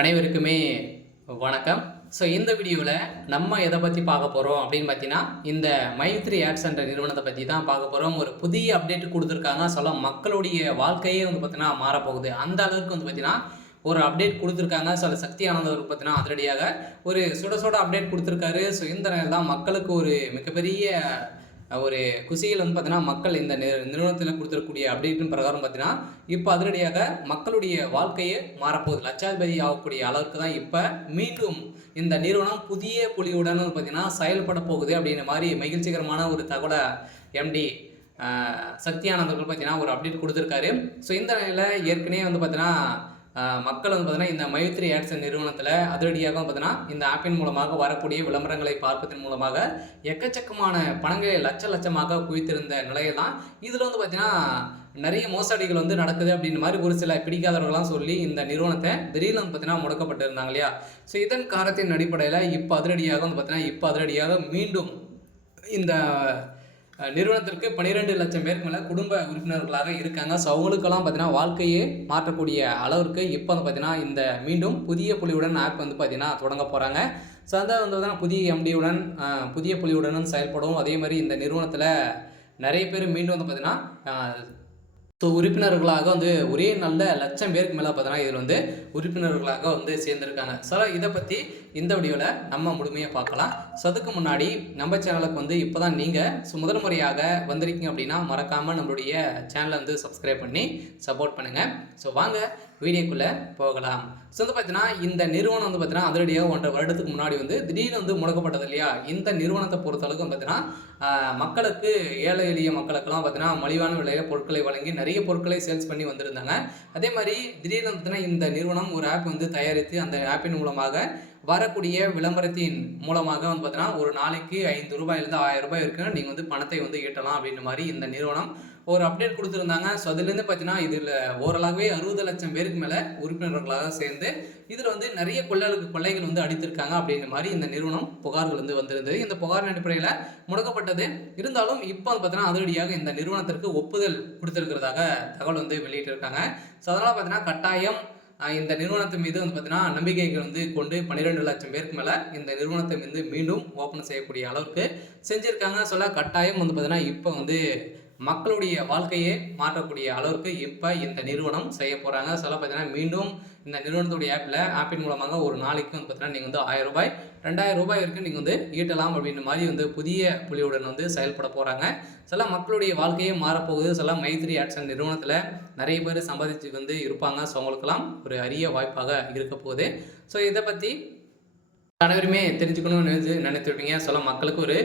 அனைவருக்குமே வணக்கம். ஸோ இந்த வீடியோவில் நம்ம எதை பற்றி பார்க்க போகிறோம் அப்படின்னு பார்த்தீங்கன்னா, இந்த மைத்ரி ஆட்ஸ் என்ற நிறுவனத்தை பற்றி தான் பார்க்க போகிறோம். ஒரு புதிய அப்டேட் கொடுத்துருக்காங்க. மக்களுடைய வாழ்க்கையே வந்து பார்த்தீங்கன்னா மாறப்போகுது. அந்த அளவுக்கு வந்து பார்த்தீங்கன்னா ஒரு அப்டேட் கொடுத்துருக்காங்க. சக்தி ஆனந்த் அவர் பார்த்தீங்கன்னா அதிரடியாக ஒரு சுட சுட அப்டேட் கொடுத்துருக்காரு. ஸோ இந்த நேரம் தான் மக்களுக்கு ஒரு மிகப்பெரிய ஒரு குசியில் வந்து பார்த்தீங்கன்னா மக்கள் இந்த நிறுவனத்தில் கொடுத்துருக்கூடிய அப்டேட்டின் பிரகாரம் பார்த்தீங்கன்னா இப்போ அதிரடியாக மக்களுடைய வாழ்க்கையே மாறப்போகுது. லட்சாதிபதி ஆகக்கூடிய அளவுக்கு தான் இப்போ மீண்டும் இந்த நிறுவனம் புதிய பொலிவுடன் வந்து பார்த்தீங்கன்னா செயல்பட போகுது அப்படின்ற மாதிரி மகிழ்ச்சிகரமான ஒரு தகவலை எம்டி சக்தி ஆனந்தர்கள் பார்த்தீங்கன்னா ஒரு அப்டேட் கொடுத்துருக்காரு. ஸோ இந்த நிலையில் ஏற்கனவே வந்து பார்த்தீங்கன்னா மக்கள் வந்து பார்த்தீங்கன்னா இந்த மைத்ரி ஆட்ஸ் நிறுவனத்தில் அதிரடியாக பார்த்தீங்கன்னா இந்த ஆப்பின் மூலமாக வரக்கூடிய விளம்பரங்களை பார்ப்பதன் மூலமாக எக்கச்சக்கமான பணங்களை லட்சமாக குவித்திருந்த நிலையை தான் இதில் வந்து பார்த்தீங்கன்னா நிறைய மோசடிகள் வந்து நடக்குது அப்படின்ற மாதிரி ஒரு சில பிடிக்காதவர்கள்லாம் சொல்லி இந்த நிறுவனத்தை திடீர்னு வந்து பார்த்தீங்கன்னா முடக்கப்பட்டு இருந்தாங்க இல்லையா. ஸோ இதன் காரணத்தின் அடிப்படையில் இப்போ அதிரடியாக வந்து பார்த்தீங்கன்னா மீண்டும் இந்த நிறுவனத்திற்கு 12 லட்சம் பேருக்கு மேலே குடும்ப உறுப்பினர்களாக இருக்காங்க. ஸோ அவங்களுக்கெல்லாம் பார்த்தீங்கன்னா வாழ்க்கையே மாற்றக்கூடிய அளவிற்கு இப்போ வந்து பார்த்தீங்கன்னா இந்த மீண்டும் புதிய புலியுடன் ஆப் வந்து பார்த்தீங்கன்னா தொடங்க போகிறாங்க. ஸோ அதை வந்து பார்த்தீங்கன்னா புதிய எம்டியுடன் புதிய புலியுடனும் செயல்படும். அதே மாதிரி இந்த நிறுவனத்தில் நிறைய பேர் மீண்டும் வந்து பார்த்தீங்கன்னா ஸோ உறுப்பினர்களாக வந்து ஒரே நல்ல லட்சம் பேருக்கு மேலே பார்த்தீங்கன்னா இதில் வந்து உறுப்பினர்களாக வந்து சேர்ந்துருக்காங்க. ஸோ இதை பற்றி இந்த வீடியோவில் நம்ம முழுமையாக பார்க்கலாம். ஸோ அதுக்கு முன்னாடி நம்ம சேனலுக்கு வந்து இப்போ தான் நீங்கள் முதல் முறையாக வந்திருக்கீங்க அப்படின்னா மறக்காமல் நம்மளுடைய சேனலை வந்து சப்ஸ்கிரைப் பண்ணி சப்போர்ட் பண்ணுங்கள். ஸோ வாங்க வீடியோக்குள்ளே போகலாம். ஸோ வந்து பார்த்தீங்கன்னா இந்த நிறுவனம் வந்து பார்த்தீங்கன்னா அதிரடியாக 1.5 வருடத்துக்கு முன்னாடி வந்து திடீர்னு வந்து முடக்கப்பட்டது இல்லையா. இந்த நிறுவனத்தை பொறுத்தளவுக்கு பார்த்தீங்கன்னா மக்களுக்கு ஏழை எளிய மக்களுக்கெல்லாம் பார்த்தீங்கன்னா மலிவான விலையில் பொருட்களை வழங்கி நிறைய பொருட்களை சேல்ஸ் பண்ணி வந்திருந்தாங்க. அதே மாதிரி திடீர்னு பார்த்தீங்கன்னா இந்த நிறுவனம் ஒரு ஆப் வந்து தயாரித்து அந்த ஆப்பின் மூலமாக வரக்கூடிய விளம்பரத்தின் மூலமாக வந்து பார்த்தீங்கன்னா ஒரு நாளைக்கு ₹5 1000 இருக்குன்னு நீங்கள் வந்து பணத்தை வந்து ஈட்டலாம் அப்படின்ற மாதிரி இந்த நிறுவனம் ஒரு அப்டேட் கொடுத்துருந்தாங்க. ஸோ அதுலேருந்து பார்த்தீங்கன்னா இதில் ஓரளவே 60 லட்சம் பேருக்கு மேலே உறுப்பினர்களாக சேர்ந்து இதில் வந்து நிறைய கொள்ளைகள் வந்து அடித்திருக்காங்க அப்படின்ற மாதிரி இந்த நிறுவனம் புகார்கள் வந்து வந்திருந்தது. இந்த புகாரின் அடிப்படையில் முடக்கப்பட்டது. இருந்தாலும் இப்போ வந்து பார்த்தீங்கன்னா அதிரடியாக இந்த நிறுவனத்திற்கு ஒப்புதல் கொடுத்துருக்கிறதாக தகவல் வந்து வெளியிட்டிருக்காங்க. ஸோ அதனால் பார்த்தீங்கன்னா கட்டாயம் இந்த நிறுவனத்தின் மீது வந்து பார்த்தீங்கன்னா நம்பிக்கைகள் வந்து கொண்டு 12 லட்சம் பேருக்கு மேலே இந்த நிறுவனத்தை வந்து மீண்டும் ஓப்பன் செய்யக்கூடிய அளவுக்கு செஞ்சுருக்காங்க. கட்டாயம் வந்து பார்த்தீங்கன்னா இப்போ வந்து மக்களுடைய வாழ்க்கையை மாற்றக்கூடிய அளவுக்கு இப்போ இந்த நிறுவனம் செய்ய போகிறாங்க. பார்த்தீங்கன்னா மீண்டும் இந்த நிறுவனத்துடைய ஆப்பின் மூலமாக ஒரு நாளைக்கு வந்து பார்த்தீங்கன்னா நீங்கள் வந்து ₹1000 ₹2000 வரைக்கும் நீங்கள் வந்து ஈட்டலாம் அப்படின்ற மாதிரி வந்து புதிய புலியுடன் வந்து செயல்பட போகிறாங்க. மக்களுடைய வாழ்க்கையே மாறப்போகுது. மைத்ரி ஆட்ஸ் நிறுவனத்தில் நிறைய பேர் சம்பாதிச்சு வந்து இருப்பாங்க. ஸோ அவங்களுக்கெல்லாம் ஒரு அரிய வாய்ப்பாக இருக்க போகுது. ஸோ இதை பற்றி அனைவருமே தெரிஞ்சுக்கணும்னு நினைத்துருப்பீங்க. மக்களுக்கு ஒரு